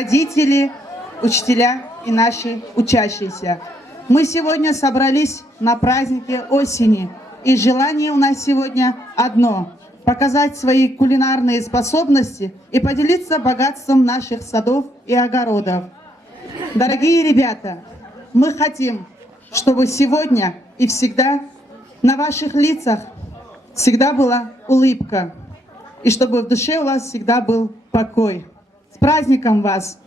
Родители, учителя и наши учащиеся. Мы сегодня собрались на празднике осени, и желание у нас сегодня одно – показать свои кулинарные способности и поделиться богатством наших садов и огородов. Дорогие ребята, мы хотим, чтобы сегодня и всегда на ваших лицах всегда была улыбка, и чтобы в душе у вас всегда был покой. С праздником вас!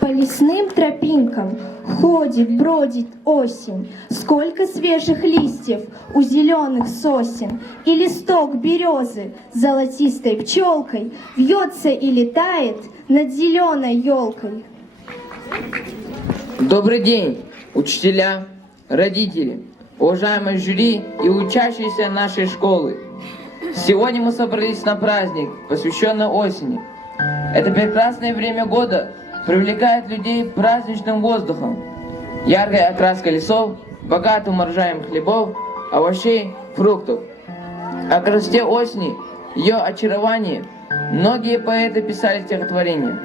По лесным тропинкам ходит, бродит осень. Сколько свежих листьев у зеленых сосен. И листок березы с золотистой пчелкой вьется и летает над зеленой елкой. Добрый день, учителя, родители, уважаемые жюри и учащиеся нашей школы. Сегодня мы собрались на праздник, посвященный осени. Это прекрасное время года привлекает людей праздничным воздухом, яркой окраской лесов, богатым урожаем хлебов, овощей, фруктов. О красоте осени, ее очаровании многие поэты писали стихотворения.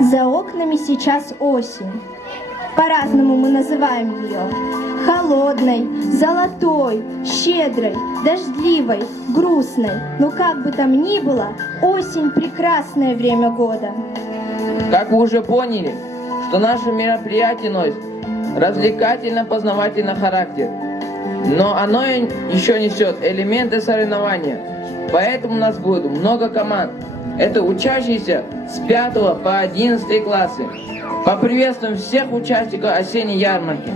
За окнами сейчас осень. По-разному мы называем ее. Холодной, золотой, щедрой, дождливой, грустной. Но как бы там ни было, осень – прекрасное время года. Как вы уже поняли, что наше мероприятие носит развлекательно-познавательный характер, но оно еще несет элементы соревнования, поэтому у нас будет много команд. Это учащиеся с 5 по 11 классы. Поприветствуем всех участников осенней ярмарки.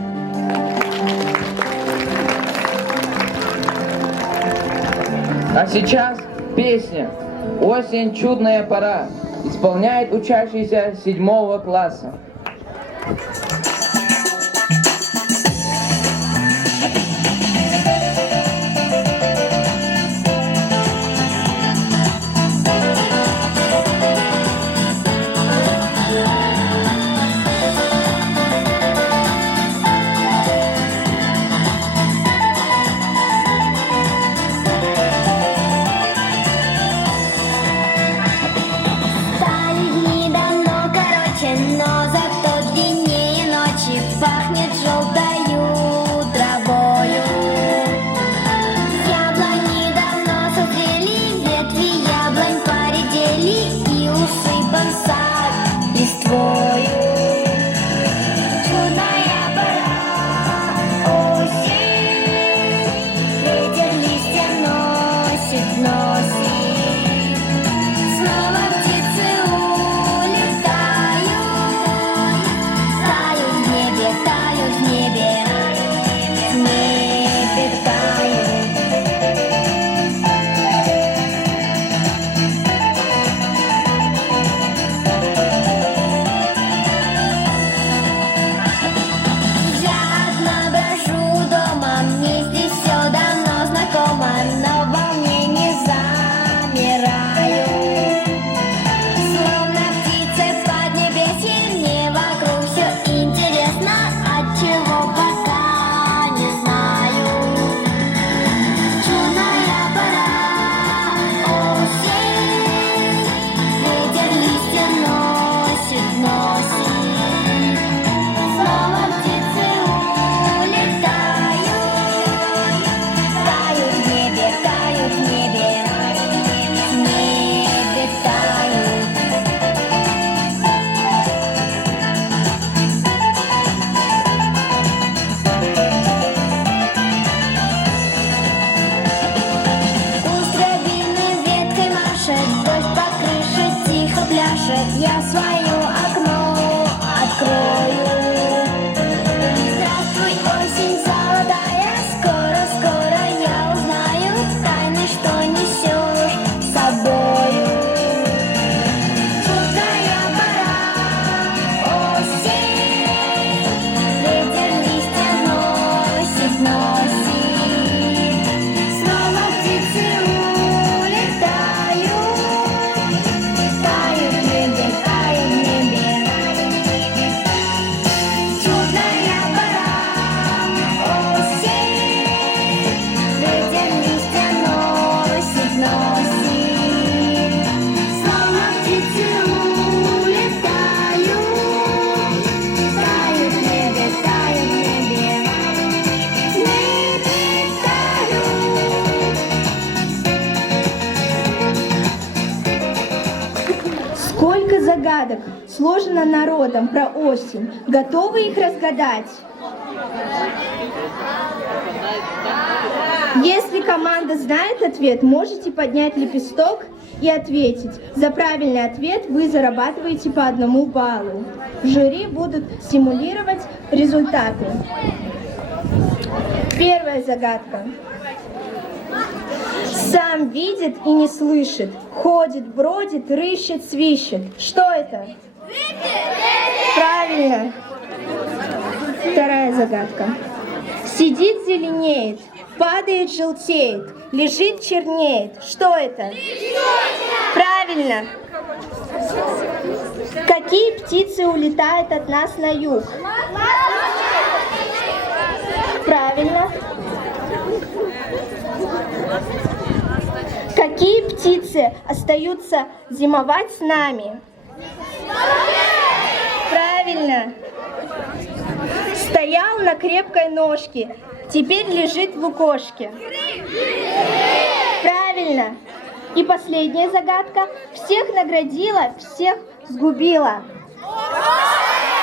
А сейчас песня «Осень, чудная пора» исполняет учащийся 7 класса. Стали дни давно короче, но зато длиннее ночь. известно народам про осень? Готовы их разгадать? Если команда знает ответ, можете поднять лепесток и ответить. За правильный ответ вы зарабатываете по 1 баллу. В жюри будут симулировать результаты. Первая загадка. Сам видит и не слышит, ходит, бродит, рыщет, свищет. Что это? Правильно. Вторая загадка. Сидит, зеленеет, падает, желтеет, лежит, чернеет. Что это? Правильно. Какие птицы улетают от нас на юг? Правильно. Какие птицы остаются зимовать с нами? Правильно. Стоял на крепкой ножке, теперь лежит в лукошке. Правильно. И последняя загадка. Всех наградила, всех сгубила.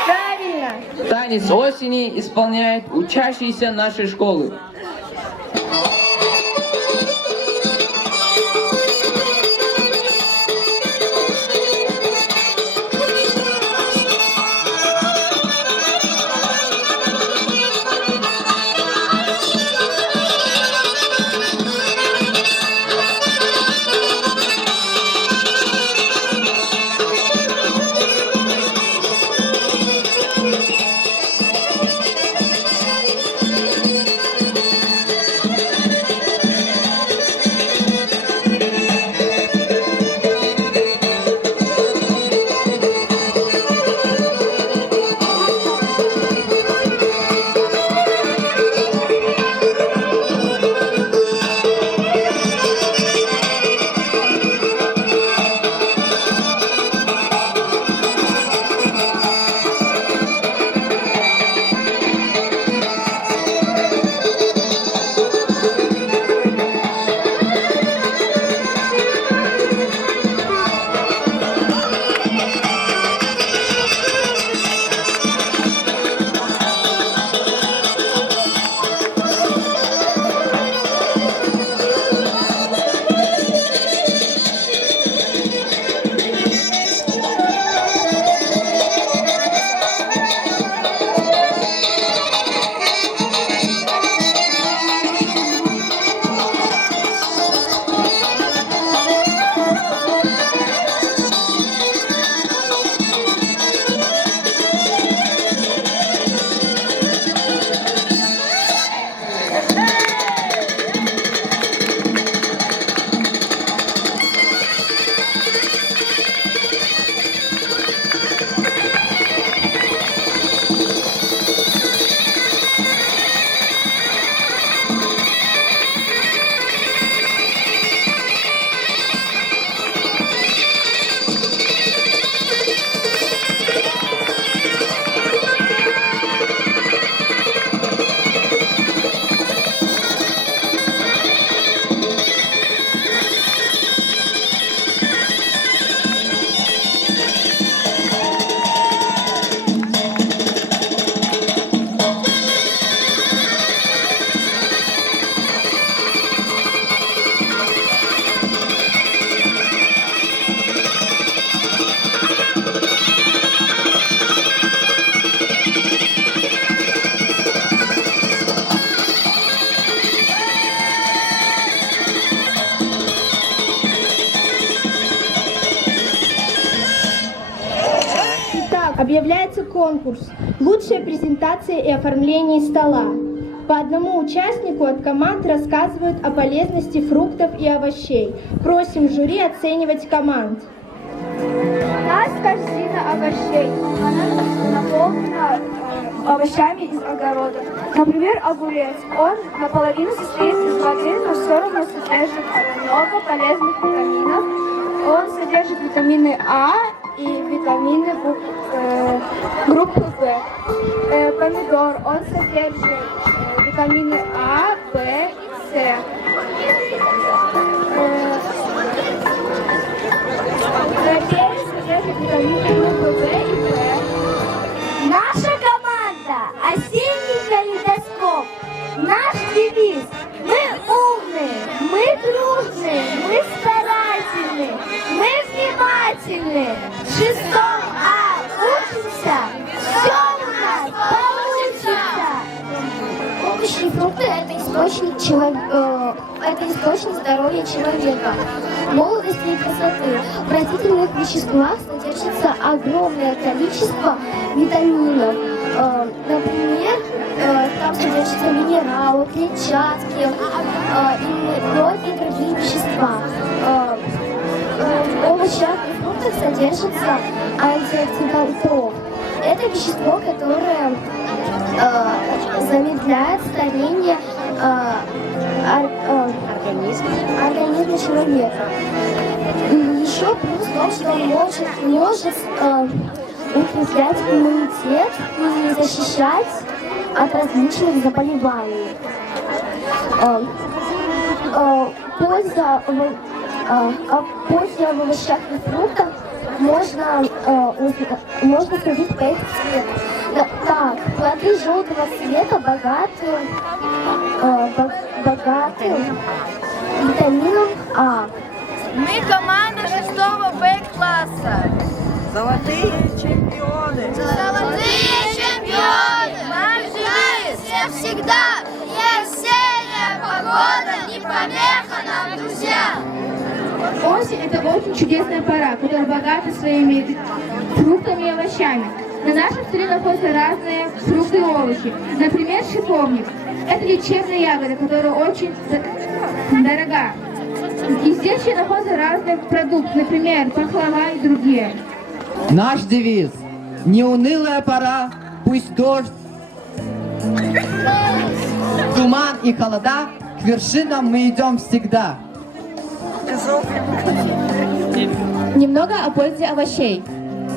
Правильно. Танец осени исполняет учащиеся нашей школы. Объявляется конкурс «Лучшая презентация и оформление стола». По одному участнику от команд рассказывают о полезности фруктов и овощей. Просим жюри оценивать команд. У нас корзина овощей. Она наполнена овощами из огорода. Например, огурец. Он наполовину состоит из воды, но все равно содержит много полезных витаминов. Он содержит витамины А и витамины группы В. Помидор. Он содержит витамины А, В и С. Перец содержит витамины группы В и В. это источник здоровья человека, молодости и красоты. В растительных веществах содержится огромное количество витаминов. Например, там содержатся минералы, клетчатки и многие другие вещества. В овощах и фруктах содержится антиоксидантов. Это вещество, которое замедляет старение организма человека. Еще плюс в том, что он может укреплять иммунитет и защищать от различных заболеваний. Польза в овощах и фруктах можно судить по их цвету. Так, плоды желтого цвета богаты витамином А. Мы команда 6 Б-класса. Золотые чемпионы! Золотые чемпионы! Вам желаю всем всегда! И осенняя погода не помеха нам, друзья! Осень – это очень чудесная пора, которая богата своими фруктами и овощами. На нашем столе находятся разные фрукты и овощи. Например, шиповник. Это лечебная ягода, которая очень дорога. И здесь еще находятся разные продукты, например, пахлава и другие. Наш девиз – неунылая пора, пусть дождь, туман и холода, к вершинам мы идем всегда. Немного о пользе овощей.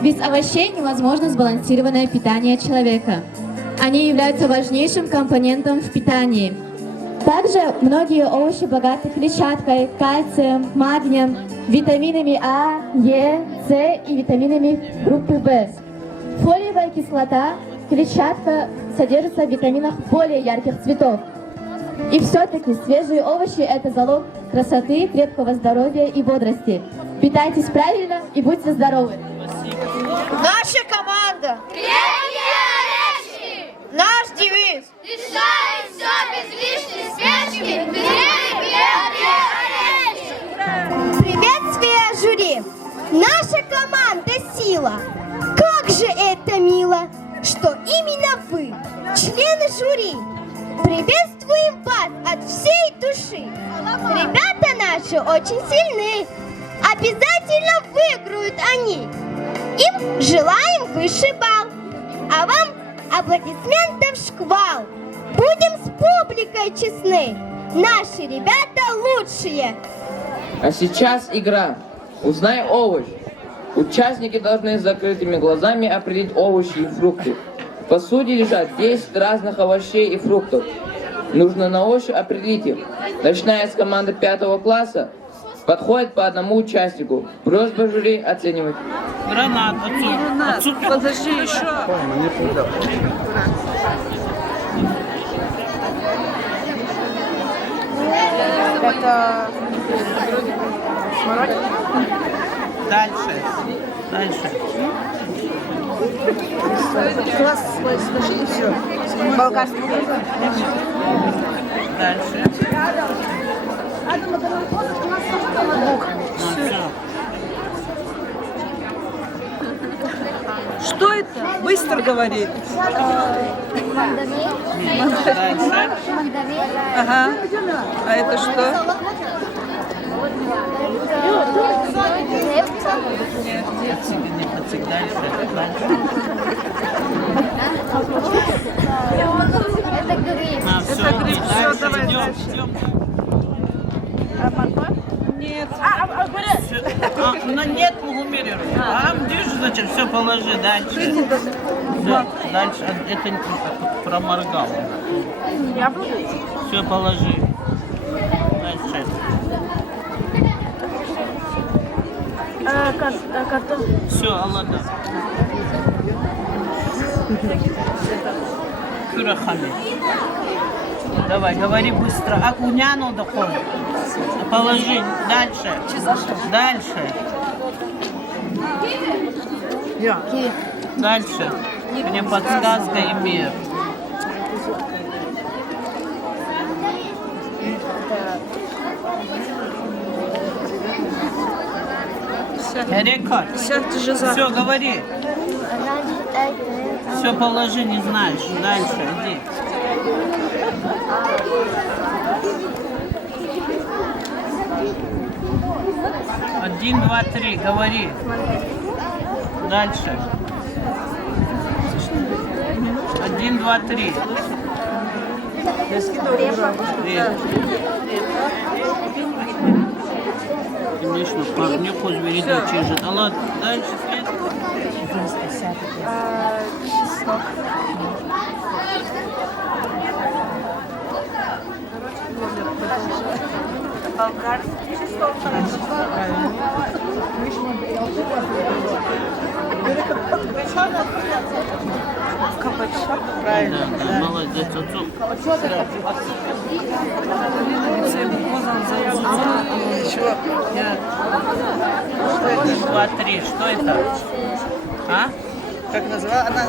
Без овощей невозможно сбалансированное питание человека. Они являются важнейшим компонентом в питании. Также многие овощи богаты клетчаткой, кальцием, магнием, витаминами А, Е, С и витаминами группы В. Фолиевая кислота, клетчатка содержатся в витаминах более ярких цветов. И все-таки свежие овощи – это залог красоты, крепкого здоровья и бодрости. Питайтесь правильно и будьте здоровы! Наша команда! Крепкие орешки! Наш девиз! Решает все без лишней спешки! Крепкие орешки! Приветствие, жюри! Наша команда сила! Как же это мило, что именно вы, члены жюри! Приветствуем вас от всей души! Ребята наши очень сильны! Обязательно выиграют они! Им желаем высший балл! А вам аплодисментов шквал! Будем с публикой честны! Наши ребята лучшие! А сейчас игра. Узнай овощ. Участники должны с закрытыми глазами определить овощи и фрукты. В посуде лежат 10 разных овощей и фруктов. Нужно на ощупь определить их. Начиная с команды 5 класса, подходит по одному участнику. Просьба жюри оценивать. Гранат, отцу. Подожди, еще. Это смородина? Дальше. Все. Болгарский. Дальше. Что это? Быстро говорит. Дальше. Ага. А это что? Нет, Это гриб. Это гриб. Все, давай дальше. А морковь? Нет. Нет, гумерер. Движу, значит, все положи дальше. Дальше. Это проморгал. Яблоко? Все положи. Дальше. Картофель. Все, Аллада. Курахами. Давай, говори быстро. Акуняну доходит. Положи. Дальше. Дальше. Дальше. Мне подсказка и мир. Рекорд. Все, говори. Все, положи, не знаешь. Дальше, иди. 1, 2, 3, говори. Дальше. 1, 2, 3. Конечно, парнюку зверида чижет. А ладно, дальше след. Правильно, да, молодец, отцом. Один, два, три. Что это? А? Как назвала? Она...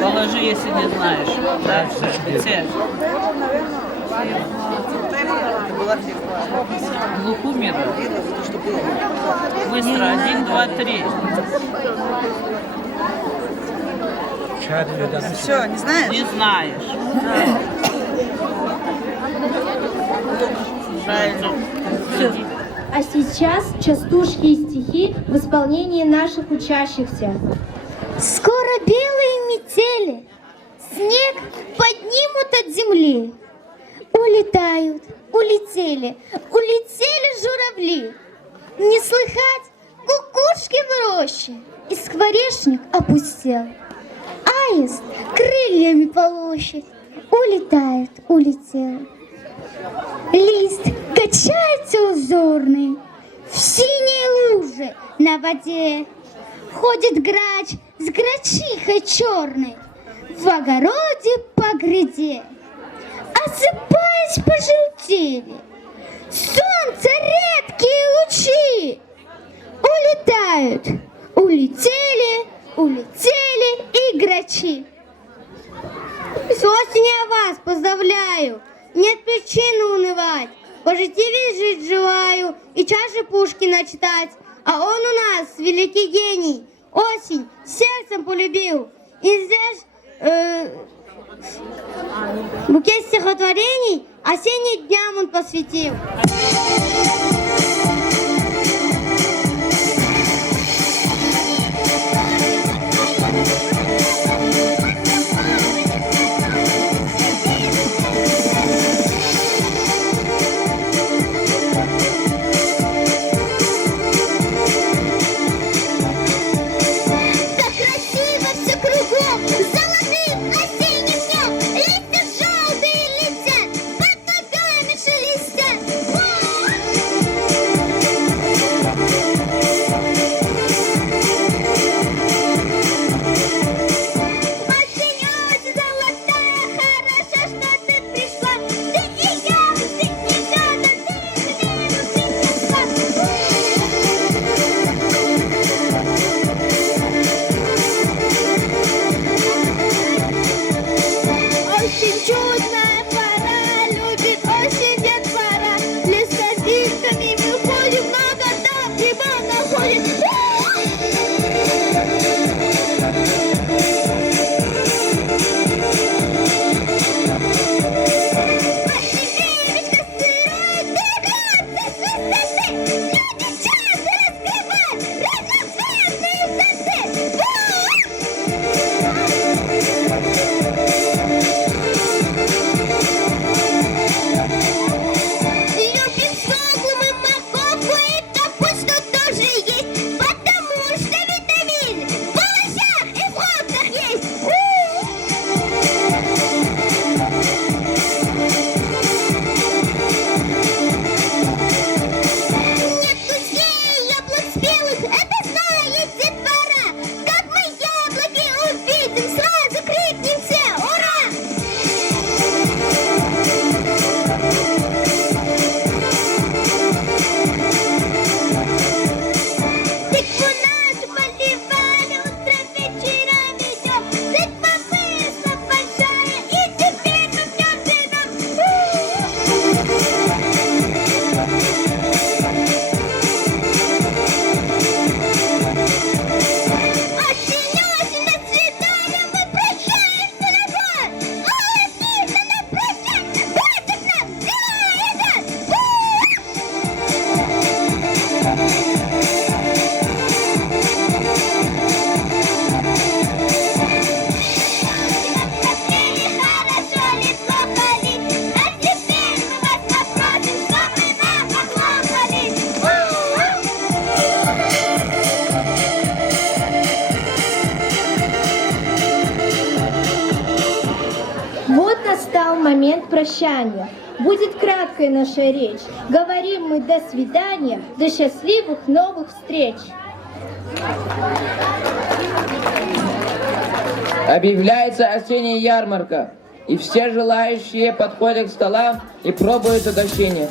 Положи, если не знаешь. Дальше. Лице. Глухумира. Быстро. 1, 2, 3. Все, не знаешь? Не знаешь. Правильно. А сейчас частушки и стихи в исполнении наших учащихся. Скоро белые метели снег поднимут от земли. Улетают, улетели, улетели журавли. Не слыхать кукушки в роще, и скворечник опустел. Аист крыльями полощет, улетает, улетел. Лист качается узорный в синей луже на воде. Ходит грач с грачихой черной в огороде по гряде. Осыпаясь, пожелтели солнце редкие лучи. Улетают, улетели, улетели и грачи. С осени я вас поздравляю, нет причины унывать. Позитиве жить желаю и чаши Пушкина читать. А он у нас великий гений, осень сердцем полюбил. И здесь букет стихотворений осенним дням он посвятил. момент прощания. Будет краткая наша речь. Говорим мы до свидания, до счастливых новых встреч. Объявляется осенняя ярмарка, и все желающие подходят к столам и пробуют угощение.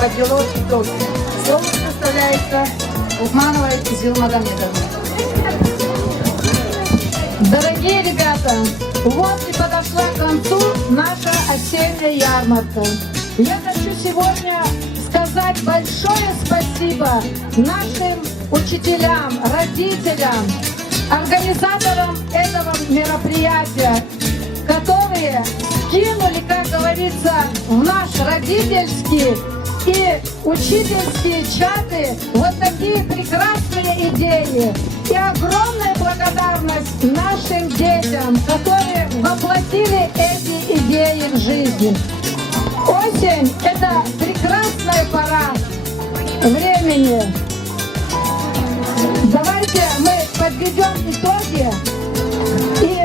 Подвело итоги. Слово представляется Ухмановой Кизил Магомедовна. Дорогие ребята, вот и подошла к концу наша осенняя ярмарка. Я хочу сегодня сказать большое спасибо нашим учителям, родителям, организаторам этого мероприятия, которые скинули, как говорится, в наш родительский и учительские чаты вот такие прекрасные идеи. И огромная благодарность нашим детям, которые воплотили эти идеи в жизнь. Осень – это прекрасная пора времени. Давайте мы подведем итоги. И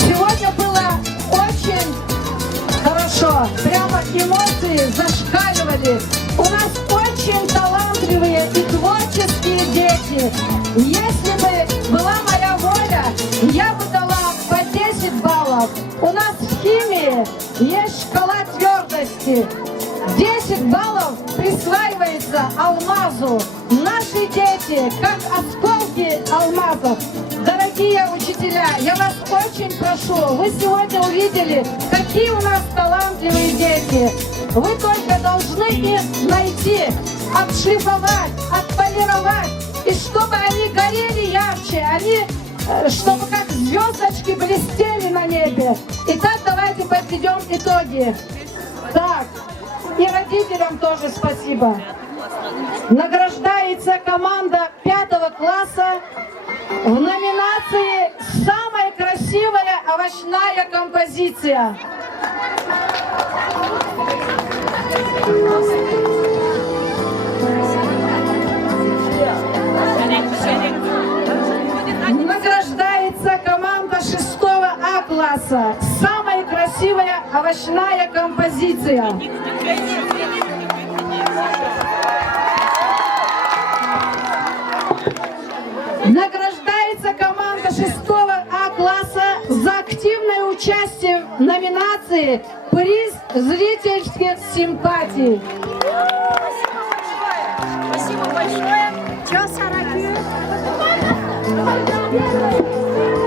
сегодня было очень хорошо. Прямо эмоции зашкаливали. У нас очень талантливые и творческие дети. Если бы была моя воля, я бы дала по 10 баллов. У нас в химии есть шкала твердости. 10 баллов присваивается алмазу. Наши дети, как осколки алмазов. Дорогие учителя, я вас очень прошу, вы сегодня увидели, какие у нас талантливые дети. Вы только должны их найти, отшлифовать, отполировать, и чтобы они горели ярче, чтобы как звездочки блестели на небе. Итак, давайте подведем итоги. Так, и родителям тоже спасибо. Награждается команда 5 класса в номинации «Самая красивая овощная композиция». Награждается команда 6 А класса «Самая красивая овощная композиция». Награждается команда 6 А класса за активное участие в номинации «Приз зрительских симпатий». Спасибо большое.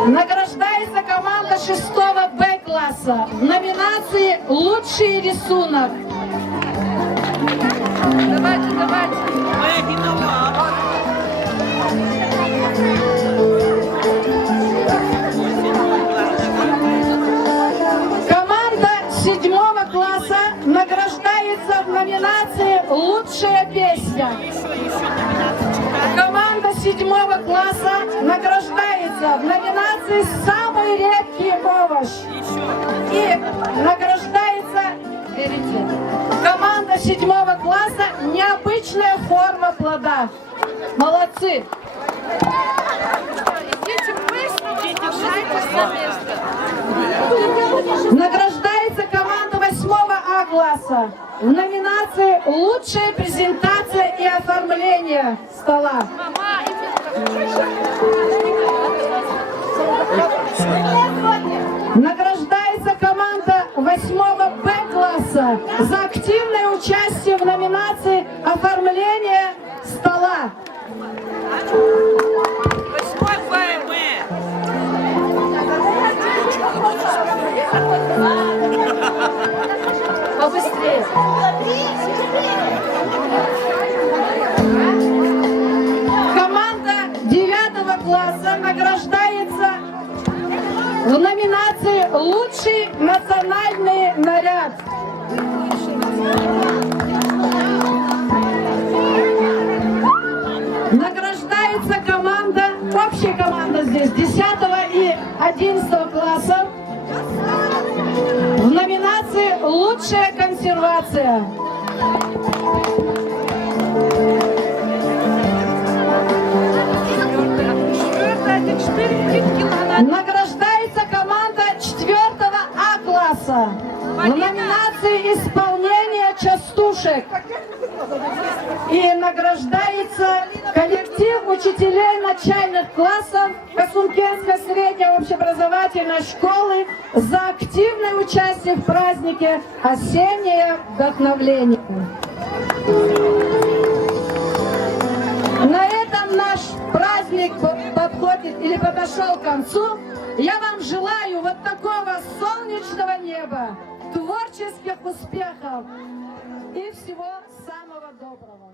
Награждается команда 6 Б класса в номинации «Лучший рисунок». Давайте. Команда 7 класса награждается в номинации «Лучшая песня». Команда 7 класса награждается в номинации «Самый редкий овощ». И награждается, берите, команда 7 класса «Необычная форма плода». Молодцы! Награждается команда 8 А класса в номинации «Лучшая презентация и оформление стола». Награждается команда 8 Б класса за активное участие в номинации «Оформление стола». побыстрее. Команда 9 класса награждается в номинации «Лучший национальный наряд». Награждается команда, общая команда здесь 10 и 11 классов в номинации «Лучшая консервация». Награждается команда 4 А класса в номинации «Исполнение частушек». И награждается коллектив учителей начальных классов Косункенской средней общеобразовательной школы за активное участие в празднике «Осеннее вдохновление». На этом наш праздник подходит или подошел к концу. Я вам желаю вот такого солнечного неба, творческих успехов и всего самого доброго.